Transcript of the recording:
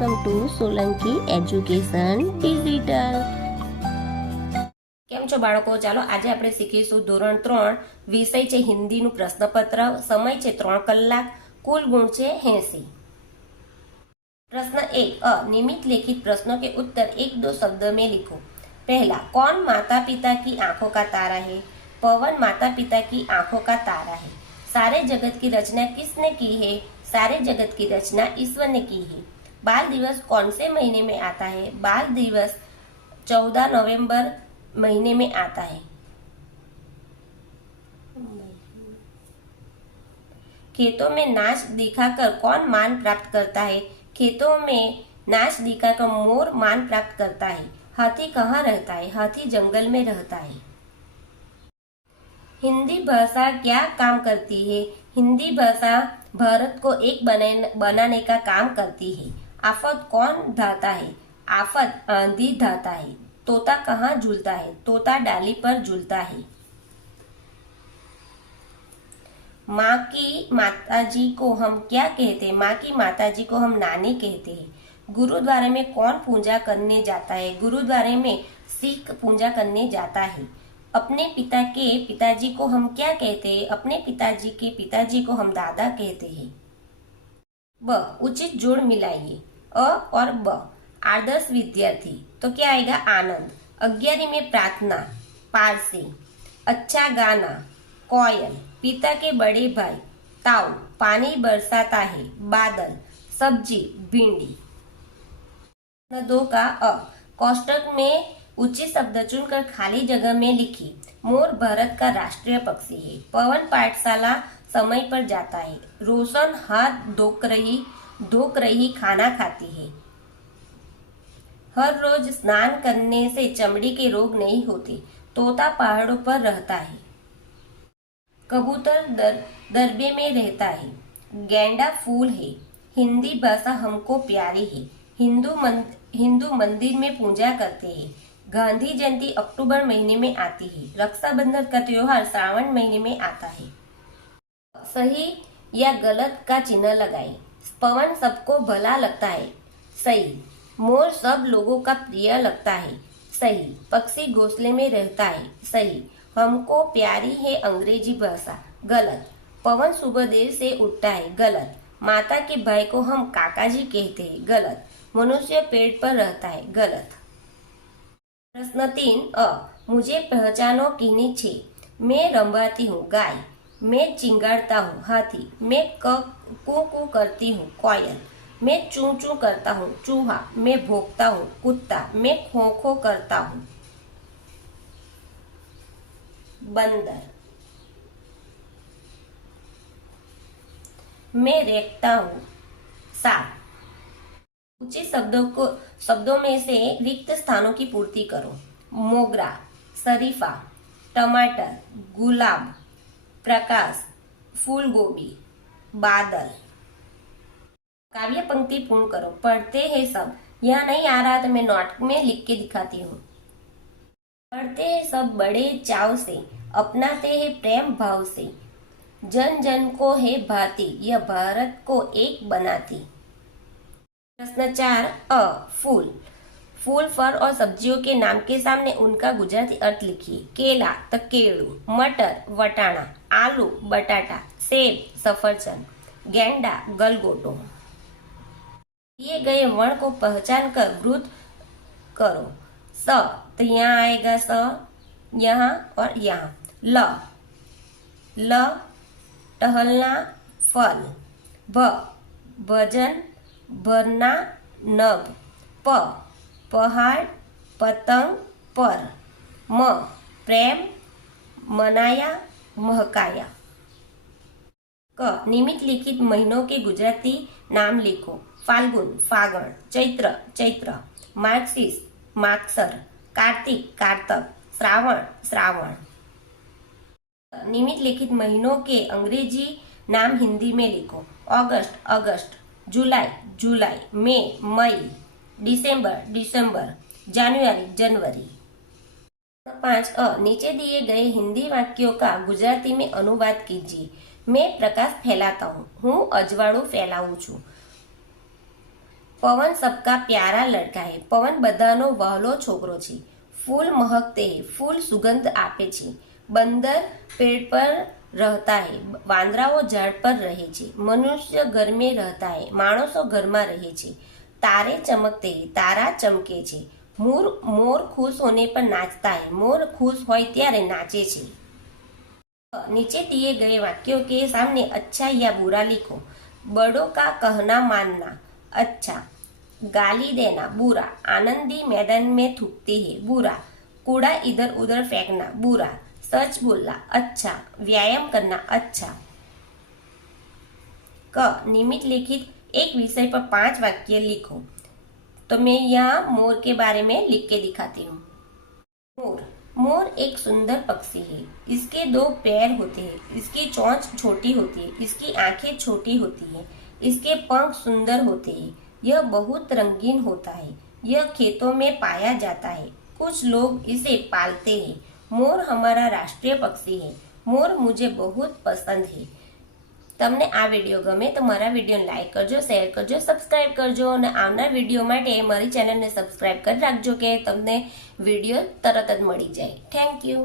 Welcome to Solanki education digital. કેમ છો બાળકો? ચાલો આજે આપણે શીખીશું ધોરણ 3 વિષય છે હિન્દીનું પ્રશ્નપત્ર। સમય છે 3 કલાક, કુલ ગુણ છે 80। प्रश्न 1 नियमित लिखित प्रश्नों के उत्तर 1-2 शब्द में लिखो। पहला, कौन माता पिता की आंखों का तारा है? पवन माता पिता की आंखों का तारा है। सारे जगत की रचना किसने की है? सारे जगत की रचना ईश्वर ने की है। बाल दिवस कौन से महीने में आता है? बाल दिवस 14 नवंबर महीने में आता है। खेतों में नाच दिखाकर कौन मान प्राप्त करता है? खेतों में नाच दिखाकर मोर मान प्राप्त करता है। हाथी कहाँ रहता है? हाथी जंगल में रहता है। हिंदी भाषा क्या काम करती है? हिंदी भाषा भारत को एक बनाने का काम करती है। आफत कौन ढाता है? आफत आंधी ढाता है। तोता कहाँ झूलता है? तोता डाली पर झूलता है। माँ की माताजी को हम क्या कहते हैं? माँ की माताजी को हम नानी कहते हैं। गुरुद्वारे में कौन पूजा करने जाता है? गुरुद्वारे में सिख पूजा करने जाता है। अपने पिता के पिताजी को हम क्या कहते हैं? अपने पिताजी के पिताजी को हम दादा कहते हैं। ब, उचित जोड़ मिलाइए। अ और ब। आदर्श विद्यार्थी तो क्या आएगा? आनंद। 11वीं में प्रार्थना, पारसी। अच्छा गाना, कोयल। पिता के बड़े भाई, ताऊ। पानी बरसाता है, बादल। सब्जी, भिंडी। 2 का अ, कोष्टक में उचित शब्द चुनकर खाली जगह में लिखी। मोर भारत का राष्ट्रीय पक्षी है। पवन पाठशाला समय पर जाता है। रोशन हाथ धोक रही खाना खाती है। हर रोज स्नान करने से चमड़ी के रोग नहीं होते। तोता पहाड़ों पर रहता है। कबूतर दरबे में रहता है। गेंडा फूल है। हिंदी भाषा हमको प्यारी है। हिंदू मंदिर में पूजा करते हैं। गांधी जयंती अक्टूबर महीने में आती है। रक्षाबंधन का त्योहार श्रावण महीने में आता है। सही या गलत का चिन्ह लगाएं। पवन सबको भला लगता है। सही। मोर सब लोगों का प्रिय लगता है। सही। पक्षी घोंसले में रहता है। सही। हमको प्यारी है अंग्रेजी भाषा। गलत। पवन सुबह देर से उठता है। गलत। माता के भाई को हम काकाजी कहते हैं। गलत। मनुष्य पेड़ पर रहता है। गलत। प्रश्न 3 अ, मुझे पहचानो किन्हीं छे। मैं रंभाती हूँ, गाय। मैं चिंगाड़ता हूँ, हाथी। मैं कू करती हूँ, कोयल। मैं चू चू करता हूँ, चूहा। मैं भौंकता हूँ, कुत्ता। मैं खो खो करता हूँ, बंदर। मैं रेंगता हूँ, सांप। उचित शब्दों में से रिक्त स्थानों की पूर्ति करो। मोगरा, शरीफा, टमाटर, गुलाब, प्रकाश, फूल गोभी, बादल। काव्य पंक्ति पूर्ण करो। पढ़ते हैं सब। यह नहीं आ रहा तो मैं नोट में लिख के दिखाती हूँ। पढ़ते हैं सब बड़े चाव से, अपनाते हैं प्रेम भाव से। जन जन को है भाती, यह भारत को एक बनाती। प्रश्न 4 अ, फूल। फूल, फल और सब्जियों के नाम के सामने उनका गुजराती अर्थ लिखिए। केला तो केळू, मटर वटाणा, आलू बटाटा, सेब सफरचंद, गेंडा गलगोटो। दिए गए वर्ण को पहचान कर वृद्ध करो। स तो यहाँ आएगा स, यहाँ और यहाँ। ल टहलना, फल। भ, भजन, भरना, नभ। प, पहाड़, पतंग, पर। म, प्रेम, मनाया, महकाया। क, नियमित लिखित महीनों के गुजराती नाम लिखो। फाल्गुन, फागण। चैत्र, चैत्र। मार्गशीर्ष, मागसर। कार्तिक, कारतक। श्रावण, श्रावण। नियमित लिखित महीनों के अंग्रेजी नाम हिंदी में लिखो। अगस्त, अगस्त। जुलाई, जुलाई। मई, दिसंबर, दिसंबर। जनवरी, जनवरी। 5 अ, नीचे दिए गए हिंदी वाक्यों का गुजराती में अनुवाद कीजिए। मैं प्रकाश फैलाता हूँ, હું અજવાળું ફેલાવું છું। પવન સબકા પ્યારા લડકા હે, પવન બધાનો વહાલો છોકરો છે. ફૂલ મહકતે હે, ફૂલ સુગંધ આપે છે. બંદર પેડ પર રહેતા હે, વાંદરાઓ ઝાડ પર રહે છે. મનુષ્ય ઘર में रहता है, માણસો ઘરમાં રહે છે. તારે ચમકતે હે, તારા ચમકે છે. મોર ખુશ હોને પર નાચતા है, મોર ખુશ હોય ત્યારે નાચે છે. नीचे दिए गए वाक्यों के सामने अच्छा या बुरा लिखो. बड़ों का कहना मानना, अच्छा. गाली देना, बुरा. आनंदी मैदान में थूकती है, बुरा. कूड़ा इधर उधर फेंकना, बुरा. सच बोलना, अच्छा. व्यायाम करना, अच्छा. क निम्नलिखित एक विषय पर 5 वाक्य लिखो. तो मैं यहाँ मोर के बारे में लिख के दिखाती हूँ. मोर एक सुंदर पक्षी है. इसके 2 पैर होते हैं, इसकी चोंच छोटी होती है, इसकी आंखें छोटी होती है, इसके पंख सुंदर होते हैं. यह बहुत रंगीन होता है. यह खेतों में पाया जाता है. कुछ लोग इसे पालते हैं. मोर हमारा राष्ट्रीय पक्षी है. मोर मुझे बहुत पसंद है. તમને આ વિડીયો ગમે તો મારા વિડીયોને લાઈક કરજો, શેર કરજો, સબસ્ક્રાઇબ કરજો અને આવનાર વિડીયો માટે મારી ચેનલને સબસ્ક્રાઇબ કરી રાખજો કે તમને વિડીયો તરત જ મળી જાય. Thank you.